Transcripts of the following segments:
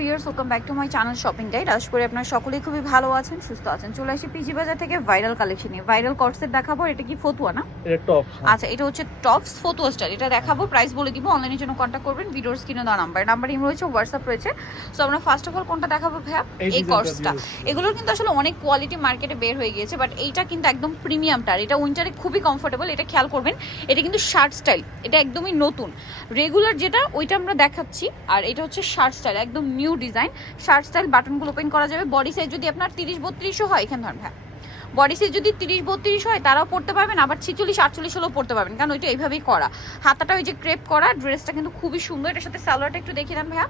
Viewers, welcome back to my channel shopping guide. আশা করি আপনারা সকলেই খুবই ভালো আছেন, সুস্থ আছেন। চলে আসি পিজি বাজার থেকে ভাইরাল কালেকশন নিয়ে। ভাইরাল কটসেট দেখাবো। এটা কি ফতুয়া না? এটা টপস। আচ্ছা, এটা হচ্ছে টপস ফতুয়া স্টাইল। এটা দেখাবো, প্রাইস বলে দিব। অনলাইনের জন্য কন্ট্যাক্ট করবেন, ভিডিওর স্ক্রিনে দেওয়া নাম্বার ইম রয়েছে, হোয়াটসঅ্যাপ রয়েছে। সো আমরা ফার্স্ট অফ অল কোনটা দেখাবো ভাইয়া? এই কটসটা। এগুলোর কিন্তু আসলে অনেক কোয়ালিটি মার্কেটে বের হয়ে গিয়েছে, বাট এইটা কিন্তু একদম প্রিমিয়ামটার। এটা উইন্টারে খুবই কমফোর্টেবল। এটা খেয়াল করবেন, এটা কিন্তু শার্ট স্টাইল। এটা একদমই নতুন। রেগুলার যেটা ওইটা আমরা দেখাচ্ছি, আর এটা হচ্ছে শার্ট স্টাইল, একদম নিউ ডিজাইন। শার্ট স্টাইল, বাটনগুলো ওপেন করা যাবে। বডি সাইজ যদি আপনার 30-32 হয়, এখানে ধরেন হ্যাঁ, বডি সাইজ যদি 30-32 হয় তারাও পড়তে পারবেন, আবার 46-48 হলেও পড়তে পারবেন, কারণ ওইটা এইভাবেই করা। হাতাটা ওই যে ক্রেপ করা। ড্রেসটা কিন্তু খুবই সুন্দর। এটার সাথে সালোয়ারটা একটু দেখিয়ে দেন ভাইয়া।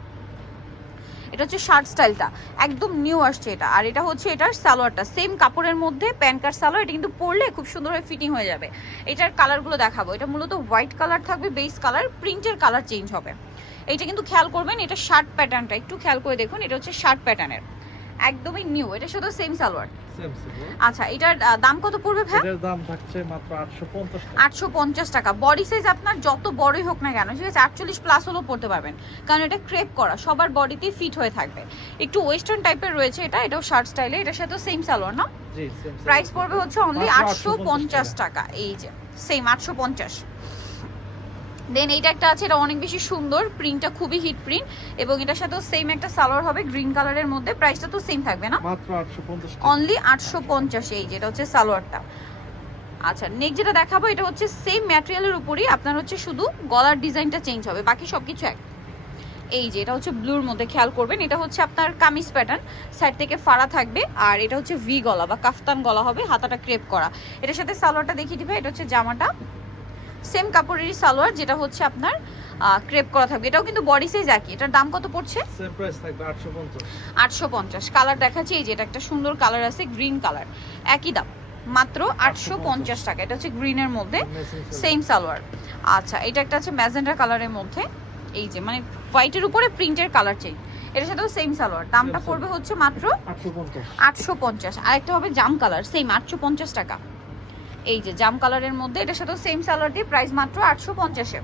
এটা হচ্ছে শার্ট স্টাইলটা, একদম নিউ আসছে এটা। আর এটা হচ্ছে এটার সালোয়ারটা, সেম কাপড়ের মধ্যে প্যান্ট কাট সালোয়ার। এটা কিন্তু পরলে খুব সুন্দরভাবে ফিটিং হয়ে যাবে। এটার কালারগুলো দেখাবো। এটা মূলত হোয়াইট কালার থাকবে, বেস কালার, প্রিন্টের কালার চেঞ্জ হবে। এইটা কিন্তু খেয়াল করবেন, এটা শার্ট প্যাটার্নটা একটু খেয়াল করে দেখুন। এটা হচ্ছে শার্ট প্যাটার্নের, একদমই নিউ। এটা শুধু সেম সালোয়ার। আচ্ছা, এটার দাম কত পড়বে ভাই? এটার দাম থাকছে মাত্র 850 টাকা। 850 টাকা। বডি সাইজ আপনার যত বড়ই হোক না কেন, ঠিক আছে, 48 প্লাস হলেও পড়তে পারবেন, কারণ এটা ক্রেপ করা, সবার বডিতেই ফিট হয়ে থাকবে। একটু ওয়েস্টার্ন টাইপের রয়েছে এটা। এটাও শার্ট স্টাইলে। এটার সাথে সেম সালোয়ার না? জি, সেম। প্রাইস পড়বে হচ্ছে অনলি 850 টাকা। এই যে সেম 850। দেন এইটা একটা আছে, এটা অনেক বেশি সুন্দর, প্রিন্টটা খুবই হিট প্রিন্ট, এবং এটার সাথেও সেম একটা সালোয়ার হবে গ্রিন কালারের মধ্যে। প্রাইসটা তো সেম থাকবে না? মাত্র 850 টাকা। অনলি 850। এই যেটা হচ্ছে সালোয়ারটা। আচ্ছা, নেক্সট যেটা দেখাবো, এটা হচ্ছে সেম ম্যাটেরিয়ালের উপরই আপনার হচ্ছে শুধু গলার ডিজাইনটা চেঞ্জ হবে, বাকি সবকিছু এক। এই যে এটা হচ্ছে ব্লুর মধ্যে, খেয়াল করবেন। এটা হচ্ছে আপনার কামিজ প্যাটার্ন, সাইড থেকে ফাড়া থাকবে, আর এটা হচ্ছে ভি গলা বা কাফতান গলা হবে, হাতাটা ক্রেপ করা। এটার সাথে সালোয়ারটা দেখিয়ে দিবে। এটা হচ্ছে জামাটা, সেম কাপড়েরই সালোয়ার, যেটা হচ্ছে আপনার ক্রেপ করা থাকবে। এটাও কিন্তু বডি সাইজ একই। এটার দাম কত পড়ছে? সেম প্রাইস থাকবে 850। 850। কালার দেখাচ্ছি, এই যে এটা একটা সুন্দর কালার আছে, গ্রিন কালার, একই দাম, মাত্র 850 টাকা। এটা হচ্ছে গ্রিনের মধ্যে, সেম সালোয়ার। আচ্ছা, এটা একটা আছে ম্যাজেন্ডা কালারের মধ্যে, এই যে মানে হোয়াইটের উপরে প্রিন্টের কালার চেঞ্জ। এটার সাথেও সেম সালোয়ার। দামটা পড়বে হচ্ছে মাত্র 850। আরেকটা হবে জাম কালার, সেম 850 টাকা। এই যে জাম কালারের মধ্যে, এটার সাথেও সেম সালোয়ার দিয়ে, প্রাইস মাত্র 850-এ।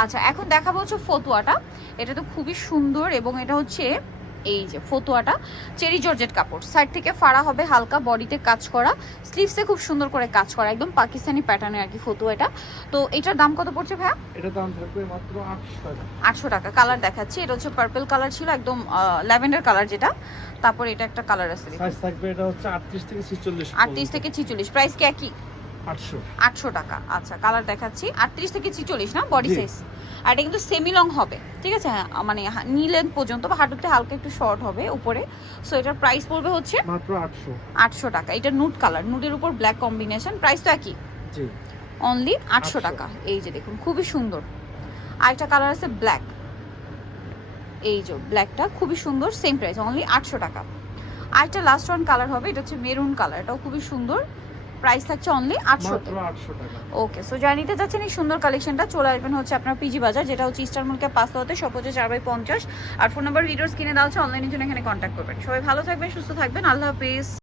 আচ্ছা, এখন দেখাবো হচ্ছে ফতুয়াটা। এটা তো খুবই সুন্দর, এবং এটা হচ্ছে এই যে ফতুয়াটা চেরি জর্জেট কাপড়, সাইড থেকে ফাড়া হবে, হালকা বডিতে কাজ করা, স্লিভসে খুব সুন্দর করে কাজ করা, একদম পাকিস্তানি প্যাটার্নের আর কি ফতুয়াটা। তো এটার দাম কত পড়ছে ভাইয়া? এটার দাম থাকবে মাত্র 800 টাকা। 800 টাকা। কালার দেখাচ্ছি, এটা হচ্ছে পার্পল কালার ছিল, একদম ল্যাভেন্ডার কালার যেটা। তারপর এটা একটা কালার আছে, সাইজ থাকবে এটা হচ্ছে 38 থেকে 46। 38 থেকে 46। প্রাইস কি একই? 800 টাকা। আচ্ছা, কালার দেখাচ্ছি, 38 থেকে 46 না বডি সাইজ। আর এটা কিন্তু সেমি লং হবে, ঠিক আছে, মানে নি লেন্থ পর্যন্ত, বা হাঁটুতে হালকা একটু শর্ট হবে উপরে। সো এটার প্রাইস পড়বে হচ্ছে মাত্র 800 টাকা। এটা নুড কালার, নুডের উপর ব্ল্যাক কম্বিনেশন, প্রাইস তো একই, জি, অনলি 800 টাকা। এই যে দেখুন, খুবই সুন্দর। আরেকটা কালার আছে ব্ল্যাক, এই যে ব্ল্যাকটা খুবই সুন্দর, সেম প্রাইস, অনলি 800 টাকা। আরেকটা লাস্ট ওয়ান কালার হবে, এটা হচ্ছে মেরুন কালার, এটাও খুবই সুন্দর, প্রাইস থাকছে অনলি 800 টাকা। ওকে, সো যারা নিতে যাচ্ছেন এই সুন্দর কালেকশনটা, চলে আসবেন হচ্ছে আপনার পিজি বাজার, যেটা হচ্ছে ইস্টার মলকে 5 হতে, সব হচ্ছে 4/50। আর ফোন নাম্বার ভিডিওস কিনে দেওয়া হচ্ছে, অনলাইনের জন্য এখানে কন্ট্যাক্ট করবেন। সবাই ভালো থাকবেন, সুস্থ থাকবেন, আল্লাহ হাফেজ।